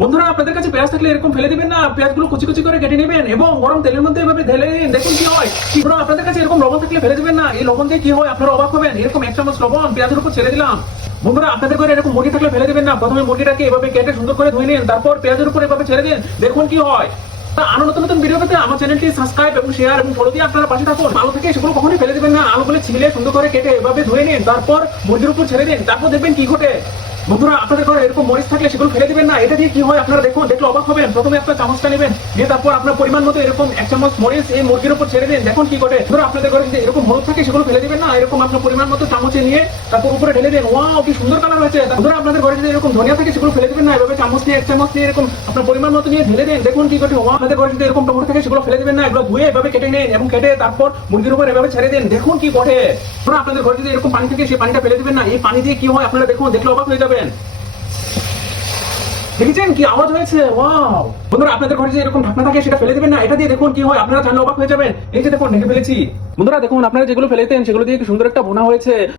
বন্ধুরা, আপনাদের কাছে পেঁয়াজ থাকলে এরকম ফেলে দিবেন না, পেঁয়াজগুলো কুচি কুচি করে কেটে নেবেন এবং গরম তেলের মধ্যে এভাবে ঢেলে নিন। দেখুন কি হয়। বন্ধুরা, আপনাদের কাছে এরকম লবণ থাকলে ফেলে দিবেন না, এই লবণ দিয়ে কি হয় আপনারা অবাক হবেন। এরকম 1 চামচ লবণ পেঁয়াজের উপর ছেড়ে দিলাম। বন্ধুরা, আপনাদের ঘরে এরকম মুরগি থাকলে ফেলে দিবেন না, প্রথমে মুরগিটাকে এভাবে কেটে সুন্দর করে ধুয়ে নিন, তারপর পেঁয়াজের উপর এভাবে ছেড়ে দিন। দেখুন কি হয়। আরো নতুন নতুন ভিডিও পেতে আমার চ্যানেলটি সাবস্ক্রাইব এবং শেয়ার এবং ফলো দিয়ে আপনারা পাশে থাকুন। আলু থেকে সেগুলো কখনোই ফেলে দিবেন না, আলুগুলো ছিলে সুন্দর করে কেটে এভাবে ধুয়ে নিন, তারপর মুরগির উপর ছেড়ে দিন, তারপর দেখবেন কি ঘটে। বন্ধুরা, আপনাদের ঘরে এরকম মরিচ থাকলে সেগুলো ফেলে দিবেন না, এটা দিয়ে কি হয় আপনারা দেখুন, দেখলে অবাক হবেন। প্রথমে একটা চামচটা নেবেন, দিয়ে তারপর আপনার পরিমাণ মতো এরকম 1 চামচ মরিচ এই মুরগির উপর ছেড়ে দিন, দেখুন কি ঘটে। বন্ধুরা, আপনাদের ঘরে যদি এরকম হলুদ থাকে সেগুলো ফেলে দিবেন না, এরকম আপনার পরিমাণ মতো চামচে নিয়ে তারপর উপরে ঢেলে দিন। ওয়াও, কি সুন্দর কালার হয়েছে। বন্ধুরা, আপনাদের ঘরে যদি এরকম ধনিয়া থাকে সেগুলো ফেলে দিবেন না, এভাবে চামচ নিয়ে 1 চামচ নিয়ে এরকম আপনার পরিমাণ মতো নিয়ে ঢেলে দিন, দেখুন কি ঘটে। ওয়াও, আপনাদের ঘরে যদি এরকম টমেটো থাকে সেগুলো ফেলে দিবেন না, এগুলো ধুয়ে এভাবে কেটে নিন এবং কেটে তারপর মুরগির উপর এভাবে ছেড়ে দিন, দেখুন কি ঘটে। বন্ধুরা, আপনাদের ঘরে যদি এরকম পানি থাকে সেই পানিটা ফেলে দিবেন না, এই পানি দিয়ে কি হয় আপনারা দেখুন, দেখলে অবাক হয়ে যাবেন। দেখেছেন কি আওয়াজ হয়েছে। ওয়াও। বন্ধুরা, আপনাদের ঘরে যে এরকম ঢাকনা থাকে সেটা ফেলে দিবেন না, এটা দিয়ে দেখুন কি হয় আপনারা জানলে অবাক হয়ে যাবেন। এই যে দেখুন ঢেকে ফেলেছি। বন্ধুরা দেখুন, আপনারা যেগুলো ফেলেতেন সেগুলো দিয়ে কি সুন্দর একটা বোনা হয়েছে।